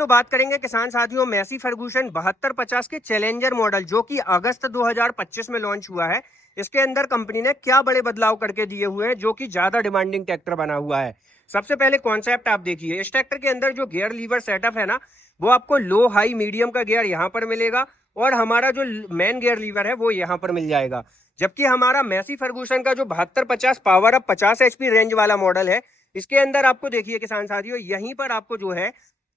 तो बात करेंगे किसान साथियों मैसी फर्गूसन 7250 के चैलेंजर मॉडल जो कि अगस्त 2025 में लॉन्च हुआ है। इसके अंदर कंपनी ने क्या बड़े बदलाव करके दिए हुए हैं जो कि ज्यादा डिमांडिंग ट्रैक्टर बना हुआ है। सबसे पहले कॉन्सेप्ट आप देखिए, इस ट्रैक्टर के अंदर जो गियर लीवर सेटअप है ना, वो आपको लो हाई मीडियम का गियर यहाँ पर मिलेगा और हमारा जो मेन गियर लीवर है वो यहाँ पर मिल जाएगा। जबकि हमारा मैसी फर्गूसन का जो 7250 पावर अप 50 HP रेंज वाला मॉडल है, इसके अंदर आपको देखिए किसान साथियों, यहीं पर आपको जो है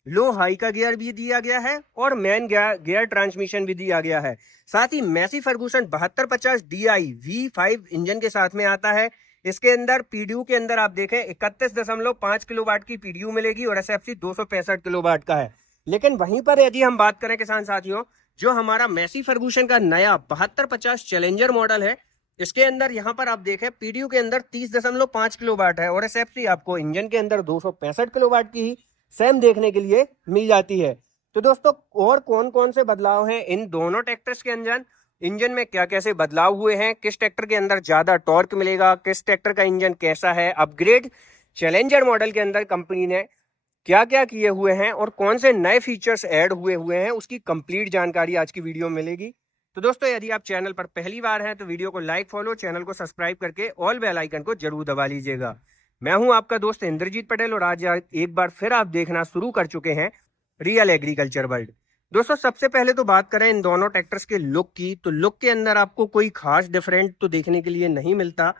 लो हाई का गियर भी दिया गया है और मेन गियर ट्रांसमिशन भी दिया गया है। साथ ही Massey Ferguson 7250 DI V5 engine के साथ में आता है। इसके अंदर पीडीयू के अंदर आप देखें 31.5 किलोवाट की पीडीयू मिलेगी और एसएफसी 265 किलोवाट का है। लेकिन वहीं पर यदि हम बात करें किसान साथियों, जो हमारा मैसी फर्गूसन का नया 7250 चैलेंजर मॉडल है, इसके अंदर यहाँ पर आप देखें पीडीयू के अंदर 30.5 किलोवाट है और एसएफसी आपको इंजन के अंदर 265 किलोवाट की ही सेम देखने के लिए मिल जाती है। तो दोस्तों, और कौन कौन से बदलाव हैं इन दोनों ट्रैक्टर्स के इंजन में क्या कैसे बदलाव हुए हैं, किस ट्रैक्टर के अंदर ज्यादा टॉर्क मिलेगा, किस ट्रैक्टर का इंजन कैसा है, अपग्रेड चैलेंजर मॉडल के अंदर कंपनी ने क्या क्या किए हुए हैं और कौन से नए फीचर्स ऐड हुए हैं, उसकी कंप्लीट जानकारी आज की वीडियो में मिलेगी। तो दोस्तों, यदि आप चैनल पर पहली बार हैं तो वीडियो को लाइक, फॉलो, चैनल को सब्सक्राइब करके ऑल बेल आइकन को जरूर दबा लीजिएगा। मैं हूं आपका दोस्त इंद्रजीत पटेल और आज एक बार फिर आप देखना शुरू कर चुके हैं रियल एग्रीकल्चर वर्ल्ड। दोस्तों, सबसे पहले तो बात करें इन दोनों ट्रैक्टर्स के लुक की, तो लुक के अंदर आपको कोई खास डिफरेंट तो देखने के लिए नहीं मिलता।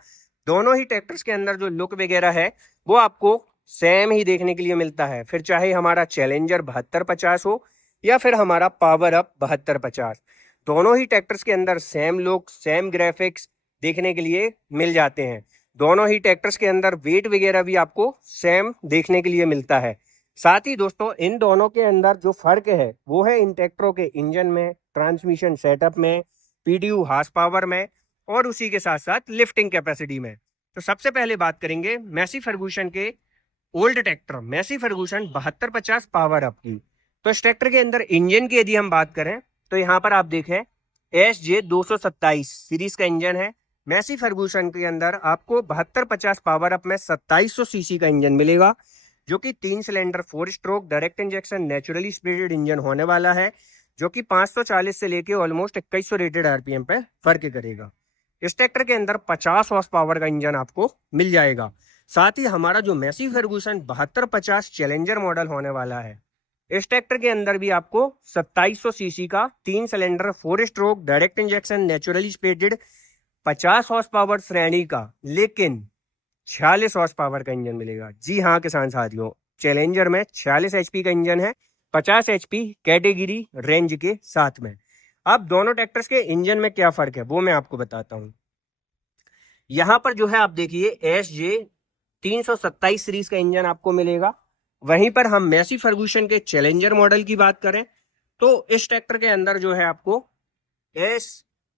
दोनों ही ट्रैक्टर्स के अंदर जो लुक वगैरह है वो आपको सेम ही देखने के लिए मिलता है, फिर चाहे हमारा चैलेंजर 7250 हो या फिर हमारा पावर अप 7250। दोनों ही ट्रैक्टर्स के अंदर सेम लुक, सेम ग्राफिक्स देखने के लिए मिल जाते हैं। दोनों ही ट्रैक्टर्स के अंदर वेट वगैरह भी आपको सेम देखने के लिए मिलता है। साथ ही दोस्तों, इन दोनों के अंदर जो फर्क है वो है इन ट्रैक्टरों के इंजन में, ट्रांसमिशन सेटअप में, पीडीयू हार्स पावर में और उसी के साथ साथ लिफ्टिंग कैपेसिटी में। तो सबसे पहले बात करेंगे मैसी फर्गूसन के old tractor Massey Ferguson 7250 power up की। तो इस ट्रैक्टर के अंदर इंजन की यदि हम बात करें तो यहाँ पर आप देखें SJ 227 सीरीज का इंजन है। मैसी फर्गूसन के अंदर आपको 7250 पावर अप में 2700 सीसी का इंजन मिलेगा, जो कि 3 cylinder 4 stroke direct injection naturally speeded engine होने वाला है, जो कि 540 से लेके ऑलमोस्ट 2100 रेटेड आरपीएम पे फर्क करेगा। इस ट्रैक्टर के अंदर 50 हॉर्स पावर का इंजन आपको मिल जाएगा। साथ ही हमारा जो मैसी फर्गूसन 7250 चैलेंजर मॉडल होने वाला है, इस ट्रैक्टर के अंदर भी आपको 2700 सीसी का 3 cylinder 4 stroke direct injection naturally speeded 50 horse power श्रेणी का लेकिन 46 हॉर्स पावर का इंजन मिलेगा। जी हाँ किसान साथियों, चैलेंजर में 46 HP का इंजन है 50 HP कैटेगरी रेंज के साथ में। अब दोनों ट्रैक्टर्स के इंजन में क्या फर्क है वो मैं आपको बताता हूं। यहां पर जो है आप देखिए SJ 327 सीरीज का इंजन आपको मिलेगा। वहीं पर हम मैसी फर्गूसन के चैलेंजर मॉडल की बात करें तो इस ट्रैक्टर के अंदर जो है आपको S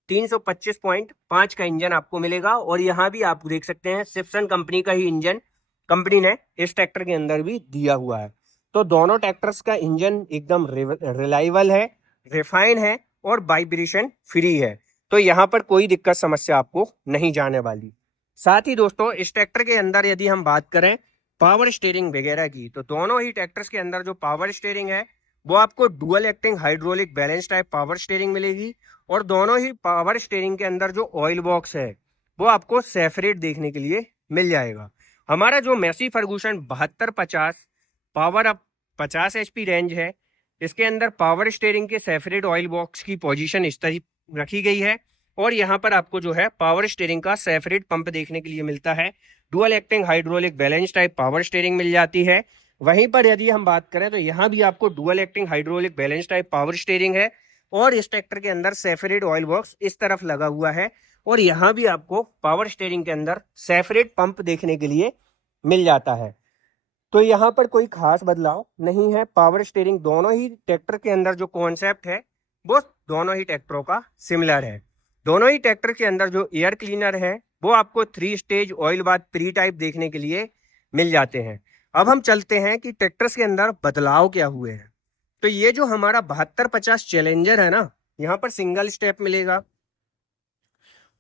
325.5 का इंजन आपको मिलेगा और यहां भी आप देख सकते हैं सिप्सन कंपनी का ही इंजन कंपनी ने इस ट्रैक्टर के अंदर भी दिया हुआ है। तो दोनों ट्रैक्टर्स का इंजन एकदम रिलायबल है, रिफाइन है और वाइब्रेशन फ्री है। तो यहाँ पर कोई दिक्कत समस्या आपको नहीं जाने वाली। साथ ही दोस्तों, इस ट्रैक्टर के अंदर यदि हम बात करें पावर स्टीयरिंग वगैरह की, तो दोनों ही ट्रैक्टर्स के अंदर जो पावर स्टीयरिंग है वो आपको dual acting hydraulic balance type power steering मिलेगी और दोनों ही पावर स्टीयरिंग के अंदर जो ऑयल बॉक्स है वो आपको सेपरेट देखने के लिए मिल जाएगा। हमारा जो Massey Ferguson 7250 power up 50 HP range है, इसके अंदर पावर स्टीयरिंग के सेपरेट ऑयल बॉक्स की पोजीशन इस तरह रखी गई है और यहाँ पर आपको जो है पावर स्टीयरिंग का सेपरेट पंप देखने के लिए मिलता है। Dual acting hydraulic balance type power steering मिल जाती है। वहीं पर यदि हम बात करें तो यहाँ भी आपको dual acting hydraulic balance type power steering है और इस ट्रैक्टर के अंदर सेपरेट ऑयल बॉक्स इस तरफ लगा हुआ है और यहाँ भी आपको पावर स्टीयरिंग के अंदर सेपरेट पंप देखने के लिए मिल जाता है। तो यहाँ पर कोई खास बदलाव नहीं है। पावर स्टीयरिंग दोनों ही ट्रैक्टर के अंदर जो कॉन्सेप्ट है वो दोनों ही ट्रैक्टरों का सिमिलर है। दोनों ही ट्रैक्टर के अंदर जो एयर क्लीनर है वो आपको 3 stage oil bath pre type देखने के लिए मिल जाते हैं। अब हम चलते हैं कि ट्रैक्टर्स के अंदर बदलाव क्या हुए हैं। तो ये जो हमारा 7250 चैलेंजर है ना, यहाँ पर सिंगल स्टेप मिलेगा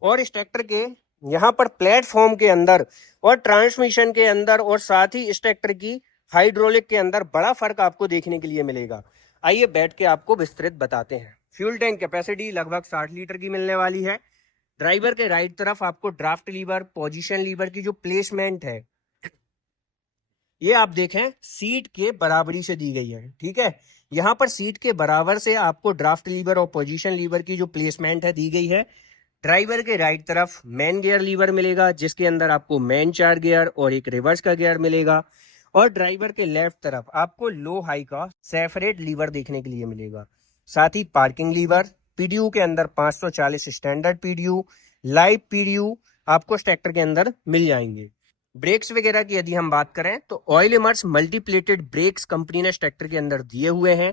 और इस ट्रैक्टर के यहाँ पर प्लेटफॉर्म के अंदर और ट्रांसमिशन के अंदर और साथ ही इस ट्रैक्टर की हाइड्रोलिक के अंदर बड़ा फर्क आपको देखने के लिए मिलेगा। आइए बैठ के आपको विस्तृत बताते हैं। फ्यूल टैंक कैपेसिटी लगभग 60 लीटर की मिलने वाली है। ड्राइवर के राइट तरफ आपको ड्राफ्ट लीवर, पोजीशन लीवर की जो प्लेसमेंट है ये आप देखें सीट के बराबरी से दी गई है। ठीक है, यहाँ पर सीट के बराबर से आपको ड्राफ्ट लीवर और पोजीशन लीवर की जो प्लेसमेंट है दी गई है। ड्राइवर के राइट तरफ मेन गियर लीवर मिलेगा, जिसके अंदर आपको मेन 4 गियर और एक रिवर्स का गियर मिलेगा। और ड्राइवर के लेफ्ट तरफ आपको लो हाई का सेपरेट लीवर देखने के लिए मिलेगा। साथ ही पार्किंग लीवर, पीडीयू के अंदर 540 स्टैंडर्ड पीडीयू, लाइव पीडीयू आपको ट्रैक्टर के अंदर मिल जाएंगे। ब्रेक्स वगैरह की यदि हम बात करें तो ऑयल इमर्स मल्टीप्लेटेड ब्रेक्स कंपनी ने ट्रैक्टर के अंदर दिए हुए हैं।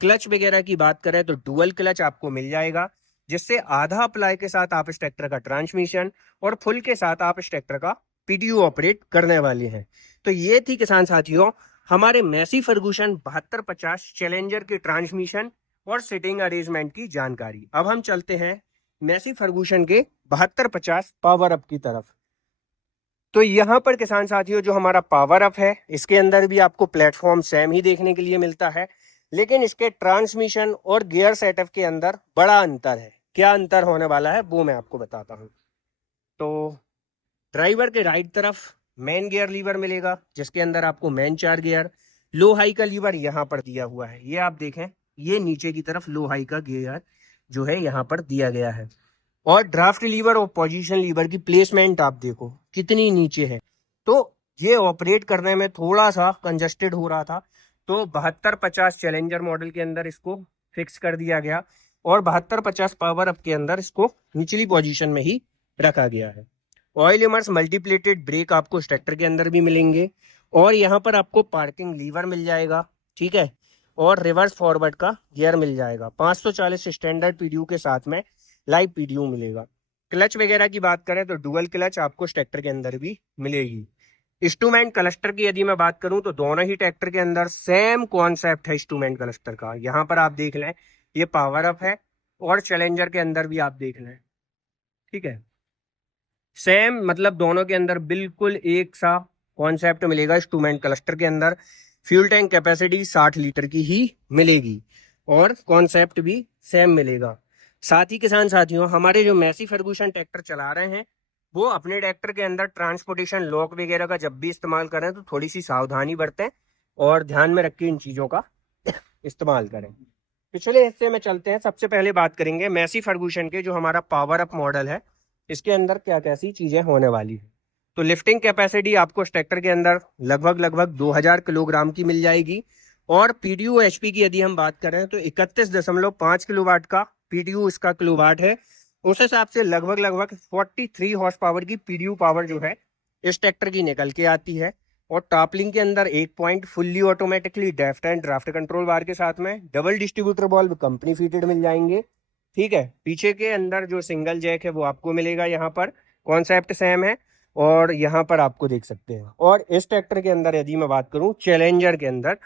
क्लच वगैरह की बात करें तो डुअल क्लच आपको मिल जाएगा, जिससे आधा अप्लाई के साथ आप इस ट्रैक्टर का ट्रांसमिशन और फुल के साथ आप इस ट्रैक्टर का पीडीयू ऑपरेट करने वाले हैं। तो ये थी किसान साथियों हमारे मैसी फर्गूसन 7250 चैलेंजर के ट्रांसमिशन और सिटिंग अरेंजमेंट की जानकारी। अब हम चलते हैं मैसी फर्गूसन के 7250 पावर अप की तरफ। तो यहाँ पर किसान साथियों जो हमारा पावर अप है इसके अंदर भी आपको प्लेटफॉर्म सेम ही देखने के लिए मिलता है, लेकिन इसके ट्रांसमिशन और गियर सेटअप के अंदर बड़ा अंतर है। क्या अंतर होने वाला है वो मैं आपको बताता हूँ। तो ड्राइवर के राइट तरफ मेन गियर लीवर मिलेगा, जिसके अंदर आपको मेन 4 गियर, लो हाई का लीवर यहाँ पर दिया हुआ है। ये आप देखें, ये नीचे की तरफ लो हाई का गियर जो है यहाँ पर दिया गया है। और ड्राफ्ट लीवर और पोजीशन लीवर की प्लेसमेंट आप देखो कितनी नीचे है। तो ये ऑपरेट करने में थोड़ा सा कंजस्टेड हो रहा था, तो 7250 चैलेंजर मॉडल के अंदर इसको फिक्स कर दिया गया और 7250 पावर अप के अंदर इसको निचली पोजीशन में ही रखा गया है। ऑयल इमर्स मल्टीप्लेटेड ब्रेक आपको इस ट्रैक्टर के अंदर भी मिलेंगे और यहाँ पर आपको पार्किंग लीवर मिल जाएगा। ठीक है, और रिवर्स फॉरवर्ड का गियर मिल जाएगा। 540 स्टैंडर्ड पीडीयू के साथ में लाइव पीडीयू मिलेगा। क्लच वगैरह की बात करें तो डुअल क्लच आपको ट्रैक्टर के अंदर भी मिलेगी। इंस्ट्रूमेंट क्लस्टर की यदि मैं बात करूं तो दोनों ही ट्रैक्टर के अंदर सेम कॉन्सेप्ट है इंस्ट्रूमेंट क्लस्टर का। यहाँ पर आप देख लें ये पावर अप है और चैलेंजर के अंदर भी आप देख लें। ठीक है, सेम मतलब दोनों के अंदर बिल्कुल एक सा कॉन्सेप्ट मिलेगा। इंस्ट्रूमेंट क्लस्टर के अंदर फ्यूल टैंक कैपेसिटी 60 लीटर की ही मिलेगी और कॉन्सेप्ट भी सेम मिलेगा। साथ ही किसान साथियों हमारे जो मैसी फर्गूसन ट्रैक्टर चला रहे हैं वो अपने ट्रैक्टर के अंदर ट्रांसपोर्टेशन लॉक वगैरह का जब भी इस्तेमाल करें तो थोड़ी सी सावधानी बरतें और ध्यान में रख के इन चीज़ों का इस्तेमाल करें। पिछले हिस्से में चलते हैं। सबसे पहले बात करेंगे मैसी फर्गूसन के जो हमारा पावर अप मॉडल है इसके अंदर क्या कैसी चीज़ें होने वाली है। तो लिफ्टिंग कैपेसिटी आपको इस ट्रैक्टर के अंदर लगभग 2000 किलोग्राम की मिल जाएगी और पीडीयू एचपी की यदि हम बात करें तो 31.5 किलोवाट का पीडीयू इसका किलोवाट है। उस हिसाब से लगभग 43 हॉर्स पावर की पीडीयू पावर जो है इस ट्रैक्टर की निकल के आती है। और टॉपलिंग के अंदर 1 point fully automatically depth and draft control bar के साथ में double distributor valve company fitted मिल जाएंगे। ठीक है, पीछे के अंदर जो सिंगल जैक है वो आपको मिलेगा। यहाँ पर कॉन्सेप्ट सेम है और यहाँ पर आपको देख सकते हैं। और इस ट्रैक्टर के अंदर यदि मैं बात करूँ चैलेंजर के अंदर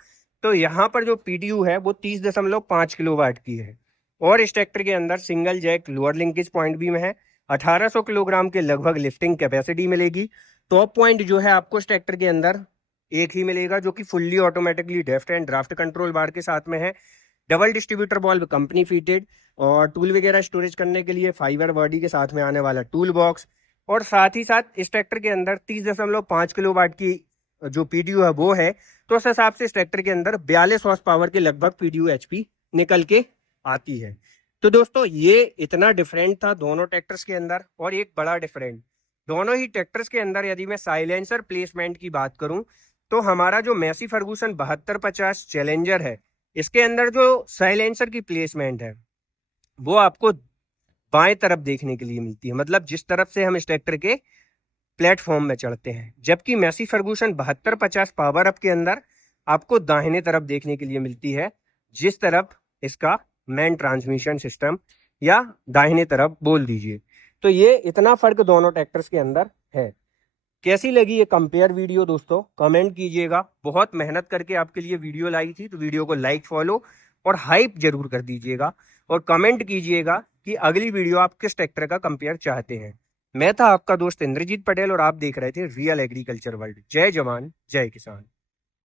तो यहाँ पर जो पीडीयू है वो 30.5 किलोवाट की है और इस ट्रैक्टर के अंदर single jack lower linkage point भी में है। 1800 किलोग्राम के लगभग लिफ्टिंग कैपेसिटी मिलेगी। टॉप पॉइंट जो है आपको इस ट्रैक्टर के अंदर एक ही मिलेगा जो कि fully automatically depth and draft control bar के साथ में है। Double distributor valve company fitted और टूल वगैरह स्टोरेज करने के लिए फाइबर बॉडी के साथ में आने वाला टूल बॉक्स। और साथ ही साथ इस ट्रैक्टर के अंदर 30.5 किलोवाट की जो पीडीयू है वो है। तो उस हिसाब से इस ट्रैक्टर के अंदर 42 हॉर्स पावर के लगभग पीडीयू एचपी निकल के आती है। तो दोस्तों ये इतना डिफरेंट था दोनों ट्रैक्टर्स के अंदर। और एक बड़ा डिफरेंट दोनों ही ट्रैक्टर्स के अंदर यदि मैं साइलेंसर प्लेसमेंट की बात करूं तो हमारा जो मैसी फर्गूसन 7250 चैलेंजर है इसके अंदर जो साइलेंसर की प्लेसमेंट है वो आपको बाएं तरफ देखने के लिए मिलती है, मतलब जिस तरफ से हम इस ट्रैक्टर के प्लेटफॉर्म में चढ़ते हैं। जबकि मैसी फर्गूसन 7250 पावर अप के अंदर आपको दाहिने तरफ देखने के लिए मिलती है, जिस तरफ इसका मेन ट्रांसमिशन सिस्टम या दाहिने तरफ बोल दीजिए। तो ये इतना फर्क दोनों ट्रैक्टर्स के अंदर है। कैसी लगी ये कंपेयर वीडियो दोस्तों कमेंट कीजिएगा। बहुत मेहनत करके आपके लिए वीडियो लाई थी, तो वीडियो को लाइक फॉलो और हाइप जरूर कर दीजिएगा और कमेंट कीजिएगा कि अगली वीडियो आप किस ट्रैक्टर का कंपेयर चाहते हैं। मैं था आपका दोस्त इंद्रजीत पटेल और आप देख रहे थे रियल एग्रीकल्चर वर्ल्ड। जय जवान जय किसान।